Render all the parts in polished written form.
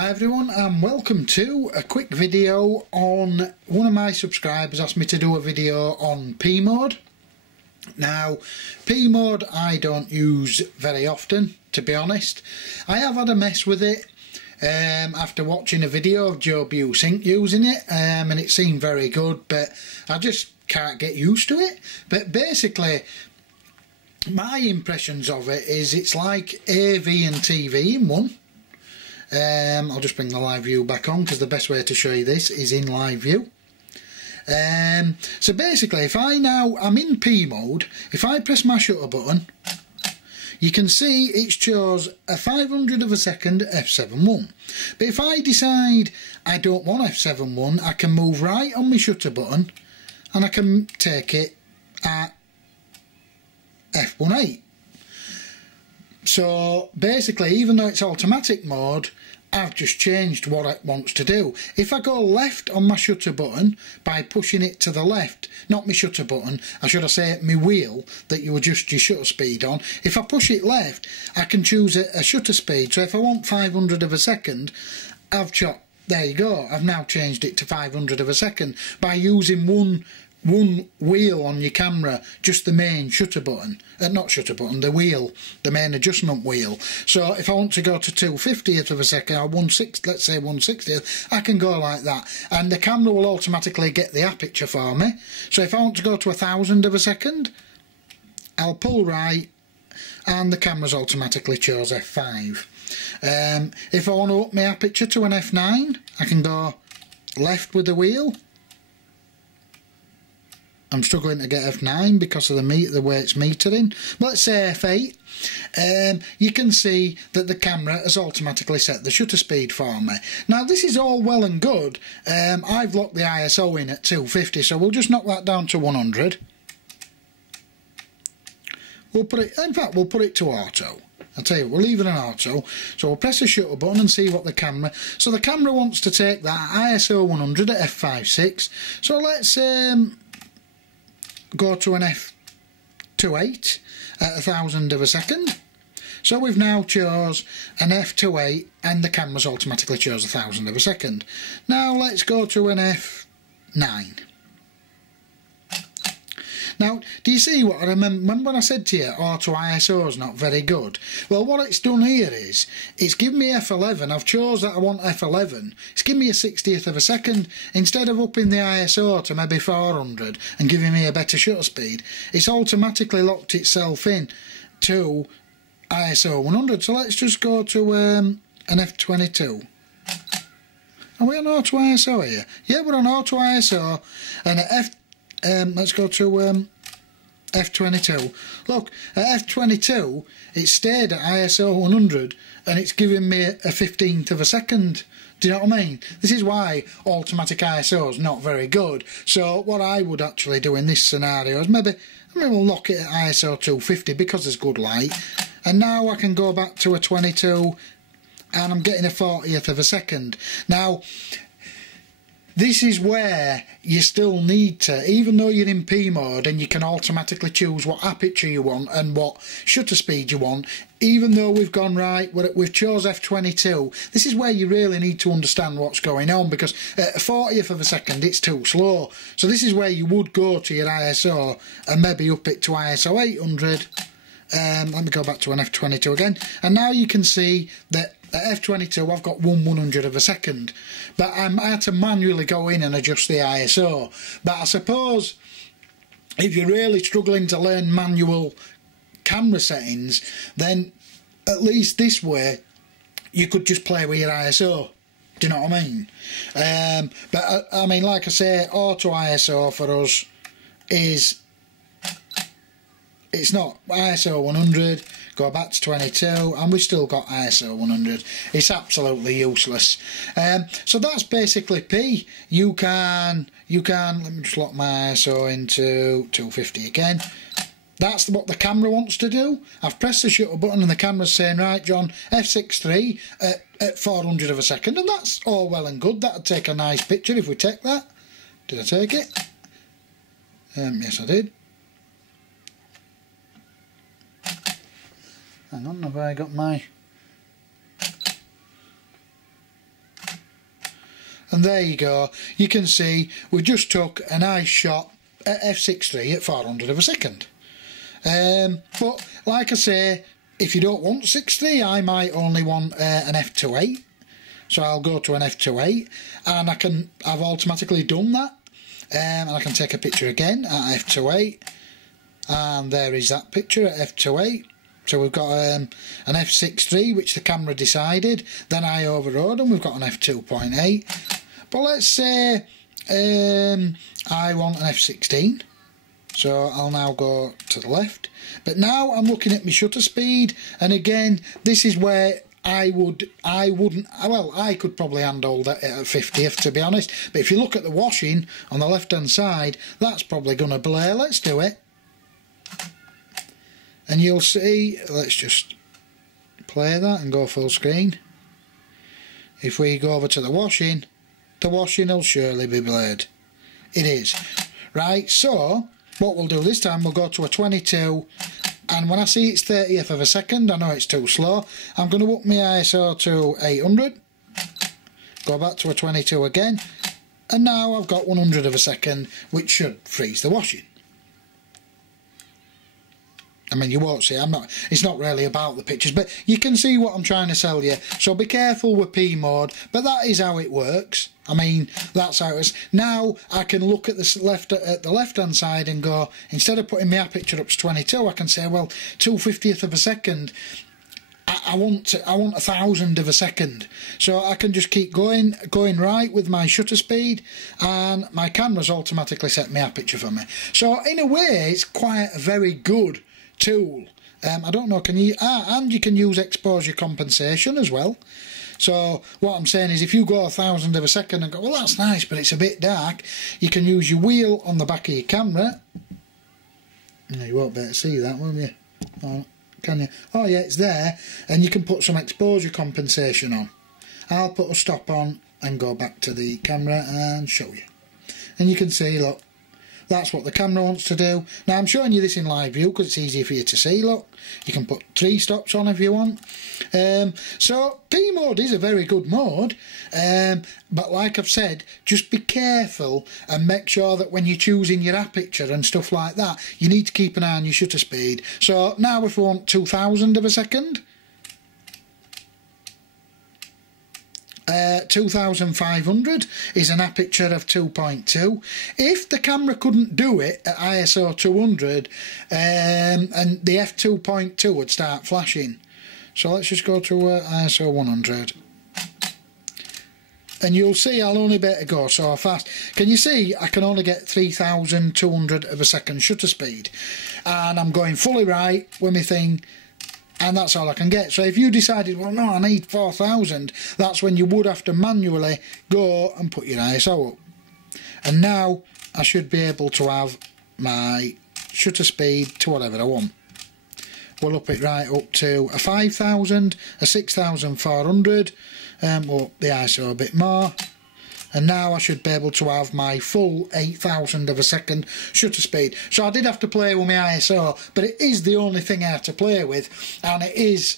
Hi everyone and welcome to a quick video on one of my subscribers asked me to do a video on P mode. Now P mode I don't use very often, to be honest. I have had a mess with it after watching a video of Joe Busink using it and it seemed very good, but I just can't get used to it. But basically my impressions of it is it's like AV and TV in one. I'll just bring the live view back on because the best way to show you this is in live view. So basically if I'm in P mode, if I press my shutter button, you can see it shows a 500 of a second f7.1. But if I decide I don't want f7.1, I can move right on my shutter button and I can take it at f1.8. So basically, even though it's automatic mode, I've just changed what it wants to do. If I go left on my shutter button by pushing it to the left, not my shutter button, I should have said my wheel that you adjust your shutter speed on. If I push it left, I can choose a shutter speed. So if I want 500 of a second, there you go. I've now changed it to 500 of a second by using one wheel on your camera, just the main shutter button, not shutter button, the wheel, the main adjustment wheel. So if I want to go to 2/50th of a second or 1/6, let's say 1/60th, I can go like that and the camera will automatically get the aperture for me. So if I want to go to 1,000 of a second, I'll pull right and the camera's automatically chose f5. If I want to up my aperture to an f9, I can go left with the wheel. I'm struggling to get f9 because of the way it's metering. But let's say f8. You can see that the camera has automatically set the shutter speed for me. Now this is all well and good. I've locked the ISO in at 250, so we'll just knock that down to 100. We'll put it to auto. I'll tell you what, we'll leave it on auto. So we'll press the shutter button and see what the camera... So the camera wants to take that ISO 100 at f5.6. So let's... go to an f2.8 at 1,000 of a second. So we've now chose an f2.8 and the camera's automatically chose 1,000 of a second. Now let's go to an f9. Now, do you see what I remember when I said to you auto ISO is not very good? Well, what it's done here is it's given me f11. I've chose that I want f11. It's given me a 60th of a second. Instead of upping the ISO to maybe 400 and giving me a better shutter speed, it's automatically locked itself in to ISO 100. So let's just go to an f22. Are we on auto ISO here? Yeah, we're on auto ISO and at let's go to f22. Look, at f22 it stayed at ISO 100 and it's giving me a 15th of a second. Do you know what I mean? This is why automatic ISO is not very good. So what I would actually do in this scenario is maybe we'll lock it at ISO 250 because there's good light. And now I can go back to a 22 and I'm getting a 40th of a second. Now this is where you still need to, even though you're in P mode and you can automatically choose what aperture you want and what shutter speed you want, even though we've gone right, we've chose f22, this is where you really need to understand what's going on, because at a 40th of a second it's too slow. So this is where you would go to your ISO and maybe up it to ISO 800. Let me go back to an f22 again, and now you can see that at f22 I've got 1/100 of a second, but I had to manually go in and adjust the ISO. But I suppose if you're really struggling to learn manual camera settings, then at least this way you could just play with your ISO. Do you know what I mean? But I mean, like I say, auto ISO for us is... It's not ISO 100, go back to 22, and we've still got ISO 100. It's absolutely useless. So that's basically P. You can, let me just lock my ISO into 250 again. That's what the camera wants to do. I've pressed the shutter button and the camera's saying, right John, f6.3 at 400 of a second, and that's all well and good. That'd take a nice picture if we take that. Did I take it? Yes I did. Hang on, have I got my... and there you go. You can see we just took a nice shot at f6.3 at 400 of a second. But like I say, if you don't want 6.3, I might only want an f2.8. So I'll go to an f2.8, and I've automatically done that. And I can take a picture again at f2.8, and there is that picture at f2.8. So we've got an f6.3, which the camera decided. Then I overrode, and we've got an f2.8. But let's say I want an f16. So I'll now go to the left. But now I'm looking at my shutter speed, and again, this is where I could probably handle that at 50th, to be honest. But if you look at the washing on the left hand side, that's probably going to blur. Let's do it. And you'll see, let's just play that and go full screen. If we go over to the washing will surely be blurred. It is. Right, so what we'll do this time, we'll go to a 22, and when I see it's 30th of a second, I know it's too slow. I'm going to up my ISO to 800, go back to a 22 again, and now I've got 100 of a second, which should freeze the washing. I mean, you won't see, it's not really about the pictures, but you can see what I'm trying to sell you. So be careful with P mode, but that is how it works. I mean, that's how it is. Now I can look at the left hand side and go, instead of putting my aperture up to 22, I can say, well, 2/50th of a second, I want 1,000 of a second. So I can just keep going right with my shutter speed, and my camera's automatically set my aperture for me. So in a way, it's quite a very good tool. I don't know, and you can use exposure compensation as well. So what I'm saying is, if you go 1,000 of a second and go, well, that's nice, but it's a bit dark, you can use your wheel on the back of your camera. No, you won't be able to see that, will you? Oh, can you? Oh yeah, it's there, and you can put some exposure compensation on. I'll put a stop on and go back to the camera and show you. And you can see, look, that's what the camera wants to do. Now I'm showing you this in live view because it's easier for you to see. Look, you can put 3 stops on if you want. So P mode is a very good mode, but like I've said, just be careful and make sure that when you're choosing your aperture and stuff like that, you need to keep an eye on your shutter speed. So now if we want 2,000 of a second, 2,500 is an aperture of 2.2. If the camera couldn't do it at ISO 200, and the f2.2 would start flashing. So let's just go to ISO 100. And you'll see I'll only be able to go so fast. Can you see I can only get 3,200 of a second shutter speed, and I'm going fully right with my thing, and that's all I can get. So if you decided, well, no, I need 4,000, that's when you would have to manually go and put your ISO up. And now I should be able to have my shutter speed to whatever I want. We'll up it right up to a 5,000, a 6,400, we'll up the ISO a bit more. And now I should be able to have my full 8,000 of a second shutter speed. So I did have to play with my ISO, but it is the only thing I have to play with, and it's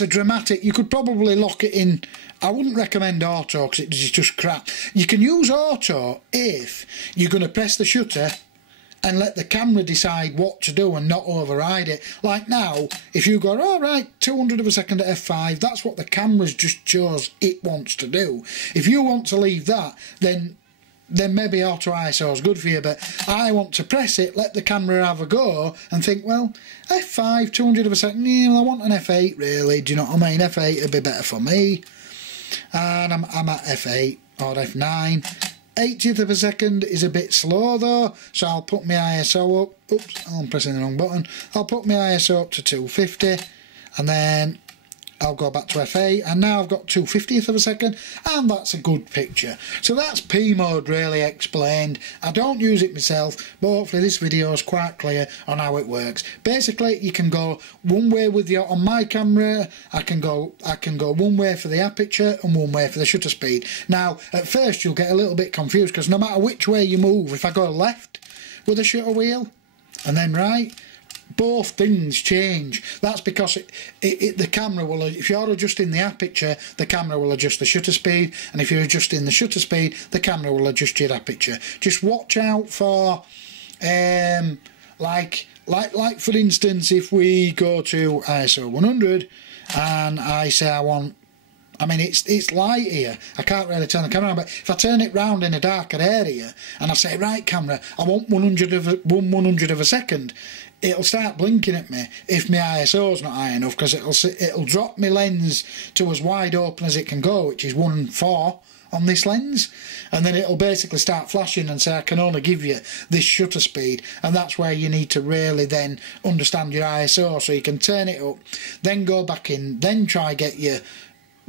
a dramatic. You could probably lock it in. I wouldn't recommend auto because it's just crap. You can use auto if you're going to press the shutter and let the camera decide what to do and not override it. Like now, if you go, all right, 200 of a second at f5, that's what the camera's just chose it wants to do. If you want to leave that, then maybe auto ISO is good for you, but I want to press it, let the camera have a go, and think, well, f5, 200 of a second, yeah, well, I want an f8 really, do you know what I mean? F8 would be better for me. And I'm at f8 or f9. 80th of a second is a bit slow though, so I'll put my ISO up. Oops, I'm pressing the wrong button. I'll put my ISO up to 250, and then I'll go back to f8, and now I've got 2/50th of a second, and that's a good picture. So that's P mode really explained. I don't use it myself, but hopefully this video is quite clear on how it works. Basically, you can go one way with your, on my camera, I can go one way for the aperture and one way for the shutter speed. Now, at first you'll get a little bit confused because no matter which way you move, if I go left with the shutter wheel and then right, both things change. That's because the camera will, if you're adjusting the aperture, the camera will adjust the shutter speed, and if you're adjusting the shutter speed, the camera will adjust your aperture. Just watch out for like for instance, if we go to ISO 100 and I say I want, I mean, it's light here, I can't really turn the camera on, but if I turn it round in a darker area and I say, right camera, I want 100 of a second, it'll start blinking at me if my ISO's not high enough, because it'll drop my lens to as wide open as it can go, which is 1.4 on this lens, and then it'll basically start flashing and say, I can only give you this shutter speed. And that's where you need to really then understand your ISO, so you can turn it up, then go back in, then try get your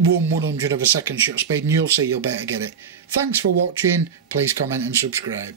1/100 of a second shutter speed, and you'll see you'll better get it. Thanks for watching. Please comment and subscribe.